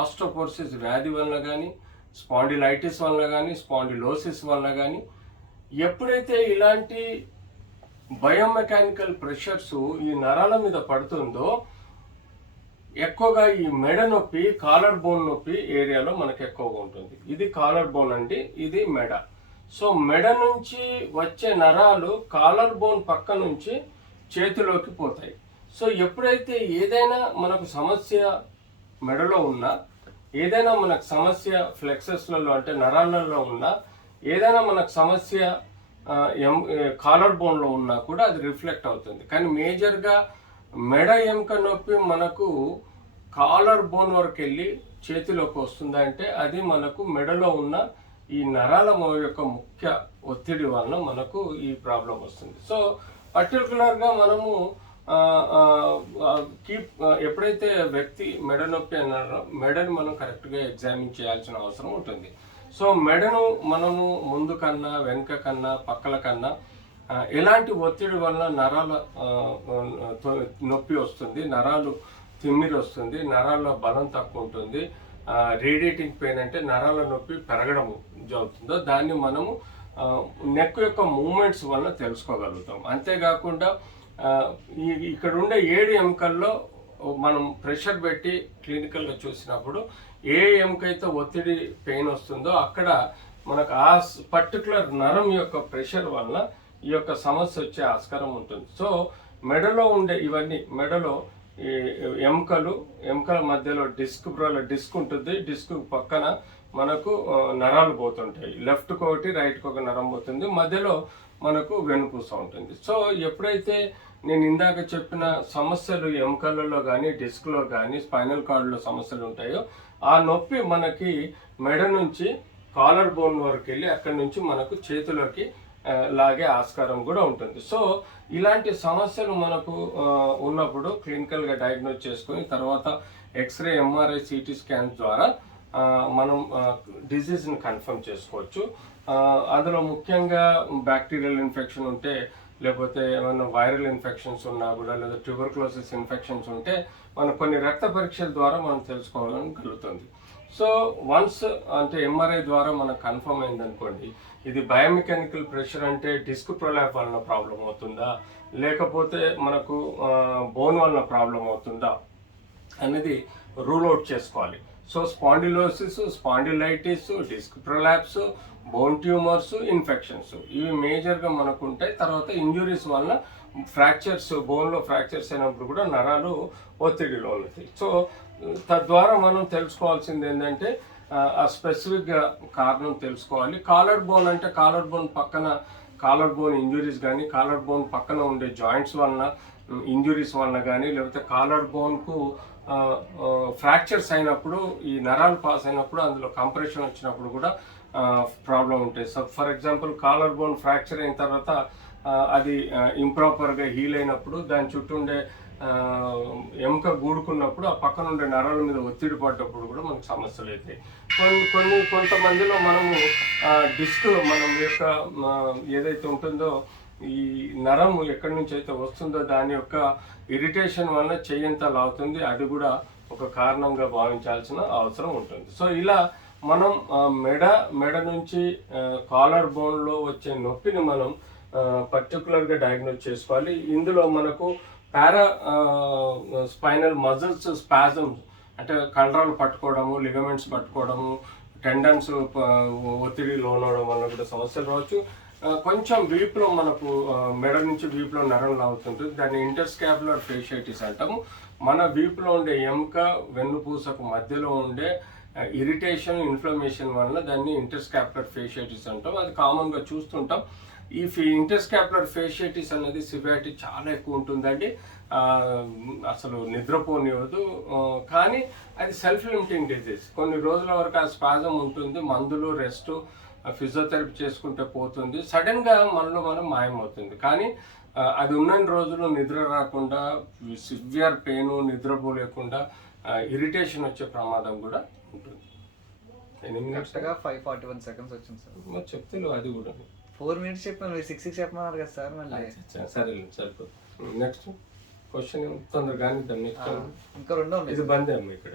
Osteoporosis వ్యాధి వలన కానీ, స్పాండిలైటిస్ వలన కానీ, స్పాండిలోసిస్ వలన కానీ, ఎప్పుడైతే ఇలాంటి బయోమెకానికల్ ప్రెషర్స్ ఈ నరాల మీద పడుతుందో ఎక్కువగా ఈ మెడ నొప్పి, కాలర్ బోన్ నొప్పి ఏరియాలో మనకు ఎక్కువగా ఉంటుంది. ఇది కాలర్ బోన్ అండి, ఇది మెడ. సో మెడ నుంచి వచ్చే నరాలు కాలర్ బోన్ పక్క నుంచి చేతిలోకి పోతాయి. సో ఎప్పుడైతే ఏదైనా మనకు సమస్య మెడలో ఉన్నా, ఏదైనా మనకు సమస్య ఫ్లెక్సెస్లలో అంటే నరాలలో ఉన్నా, ఏదైనా మనకు సమస్య కాలర్ బోన్లో ఉన్నా కూడా అది రిఫ్లెక్ట్ అవుతుంది. కానీ మేజర్గా మెడ ఎముక నొప్పి మనకు కాలర్ బోన్ వరకు వెళ్ళి చేతిలోకి వస్తుందా అంటే అది మనకు మెడలో ఉన్న ఈ నరాల యొక్క ముఖ్య ఒత్తిడి వలన మనకు ఈ ప్రాబ్లం వస్తుంది. సో పర్టికులర్గా మనము ఎప్పుడైతే వ్యక్తి మెడ నొప్పి అన్నారో మెడని మనం కరెక్ట్గా ఎగ్జామిన్ చేయాల్సిన అవసరం ఉంటుంది. సో మెడను మనము ముందు కన్నా, వెనుక కన్నా, పక్కల కన్నా ఎలాంటి ఒత్తిడి వలన నరాల నొప్పి వస్తుంది, నరాలు తిమ్మిరి వస్తుంది, నరాల బలం తక్కువ ఉంటుంది, రేడియేటింగ్ పెయిన్ అంటే నరాల నొప్పి పెరగడం జరుగుతుందో దాన్ని మనము నెక్ యొక్క మూమెంట్స్ వల్ల తెలుసుకోగలుగుతాం. అంతేకాకుండా ఇక్కడ ఉండే 7 ఎముకల్లో మనం ప్రెషర్ పెట్టి క్లినికల్గా చూసినప్పుడు ఏ ఎముకైతే ఒత్తిడి పెయిన్ వస్తుందో అక్కడ మనకు ఆ పర్టికులర్ నరం యొక్క ప్రెషర్ వల్ల ఈ యొక్క సమస్య వచ్చే ఆస్కారం ఉంటుంది. సో మెడలో ఉండే ఇవన్నీ మెడలో ఈ ఎముకల మధ్యలో డిస్క్ ఉంటుంది. డిస్క్ పక్కన మనకు నరాలు పోతుంటాయి. లెఫ్ట్కి ఒకటి, రైట్కి ఒక నరం పోతుంది, మధ్యలో మనకు వెన్నుపూస ఉంటుంది. సో ఎప్పుడైతే నేను ఇందాక చెప్పిన సమస్యలు ఎముకలలో కానీ, డిస్క్లో కానీ, స్పైనల్ కార్డులో సమస్యలు ఉంటాయో ఆ నొప్పి మనకి మెడ నుంచి కాలర్ బోన్ వరకు వెళ్ళి అక్కడి నుంచి మనకు చేతిలోకి లాగే ఆస్కారం కూడా ఉంటుంది. సో ఇలాంటి సమస్యలు మనకు ఉన్నప్పుడు క్లినికల్గా డయాగ్నోస్ చేసుకొని తర్వాత ఎక్స్రే, ఎంఆర్ఐ, సిటీ స్కాన్స్ ద్వారా మనం డిసీజ్ని కన్ఫర్మ్ చేసుకోవచ్చు. అందులో ముఖ్యంగా బ్యాక్టీరియల్ ఇన్ఫెక్షన్ ఉంటే, లేకపోతే ఏమైనా వైరల్ ఇన్ఫెక్షన్స్ ఉన్నా కూడా, లేదా ట్యూబర్క్లోసిస్ ఇన్ఫెక్షన్స్ ఉంటే మనం కొన్ని రక్త పరీక్షల ద్వారా మనం తెలుసుకోవాలని కలుగుతుంది. సో వన్స్ అంటే ఎంఆర్ఐ ద్వారా మనకు కన్ఫర్మ్ అయిందనుకోండి, ఇది బయోమెకానికల్ ప్రెషర్ అంటే డిస్క్ ప్రొలాప్ వలన ప్రాబ్లం అవుతుందా, లేకపోతే మనకు బోన్ వలన ప్రాబ్లం అవుతుందా అనేది రూల్ అవుట్ చేసుకోవాలి. So spondylosis, spondylitis, disc prolapse, bone tumours, infections ఇవి మేజర్గా మనకు ఉంటాయి. తర్వాత ఇంజురీస్ వల్ల ఫ్రాక్చర్స్, బోన్లో ఫ్రాక్చర్స్ అయినప్పుడు కూడా నరాలు ఒత్తిడిలో ఉన్నాయి. సో తద్వారా మనం తెలుసుకోవాల్సింది ఏంటంటే ఆ స్పెసిఫిక్గా కారణం తెలుసుకోవాలి. కాలర్ బోన్ అంటే కాలర్ బోన్ పక్కన కాలర్ బోన్ ఇంజురీస్ కానీ, కాలర్ బోన్ పక్కన ఉండే జాయింట్స్ వలన ఇంజురీస్ వలన కానీ, లేకపోతే కాలర్ బోన్కు ఫ్రాక్చర్స్ అయినప్పుడు, ఈ నరాలు పాస్ అయినప్పుడు అందులో కంప్రెషన్ వచ్చినప్పుడు కూడా ప్రాబ్లం ఉంటాయి. So for example collar bone fracture అయిన తర్వాత అది ఇంప్రాపర్గా హీల్ అయినప్పుడు దాని చుట్టూ ఉండే ఎముక గూడుకున్నప్పుడు ఆ పక్కన ఉండే నరాల మీద ఒత్తిడి పడ్డప్పుడు కూడా మనకు సమస్యలు అవుతాయి. కొంతమందిలో మనము డిస్క్ మనం యొక్క ఏదైతే ఉంటుందో ఈ నరం ఎక్కడి నుంచి అయితే వస్తుందో దాని యొక్క ఇరిటేషన్ వల్ల చెయ్యంతా లాగుతుంది, అది కూడా ఒక కారణంగా భావించాల్సిన అవసరం ఉంటుంది. సో ఇలా మనం మెడ నుంచి కాలర్ బోన్లో వచ్చే నొప్పిని మనం పర్టికులర్గా డయాగ్నోస్ చేసుకోవాలి. ఇందులో మనకు స్పైనల్ మజిల్స్ స్పాజమ్స్ అంటే కండరాలు పట్టుకోవడము, లిగమెంట్స్ పట్టుకోవడము, టెండన్స్ ఒత్తిడి లోనవడం వల్ల కూడా సమస్యలు రావచ్చు. కొంచెం వీపులో మనకు మెడ నుంచి వీపులో నరం లాగుతుంటుంది, దాన్ని ఇంటర్స్కాపులర్ ఫేషియైటిస్ అంటాము. మన వీపులో ఉండే ఎముక వెన్నుపూసకు మధ్యలో ఉండే ఇరిటేషన్, ఇన్ఫ్లమేషన్ వల్ల దాన్ని ఇంటర్స్కాపులర్ ఫేషియైటిస్ అంటాం. అది కామన్గా చూస్తుంటాం. ఈ ఇంటర్స్కాపులర్ ఫేషియైటిస్ అనేది సివియారిటీ చాలా ఎక్కువ ఉంటుందండి. అసలు నిద్రపోనివ్వదు, కానీ అది సెల్ఫ్ లిమిటింగ్ డిజీజ్. కొన్ని రోజుల వరకు ఆ స్పాజం ఉంటుంది, మందులు, రెస్ట్, ఫిజియోథెరపీ చేసుకుంటే పోతుంది, సడన్గా మనలో మనం మాయమవుతుంది. కానీ అది ఉన్న రోజులు నిద్ర రాకుండా, సివియర్ పెయిన్, నిద్రపోలేకుండా, ఇరిటేషన్ వచ్చే ప్రమాదం కూడా ఉంటుంది. 5:41 seconds వచ్చింది సార్. మరి చెప్తే అది కూడా 4 minutes చెప్పాను, 6 చెప్పమన్నారు కదా సార్. మళ్ళీ సరే సరిపోతుంది. నెక్స్ట్ క్వశ్చన్ తొందరగా ఇంకా 2 ఉన్నాయి. ఇది బందే అమ్మ ఇక్కడ.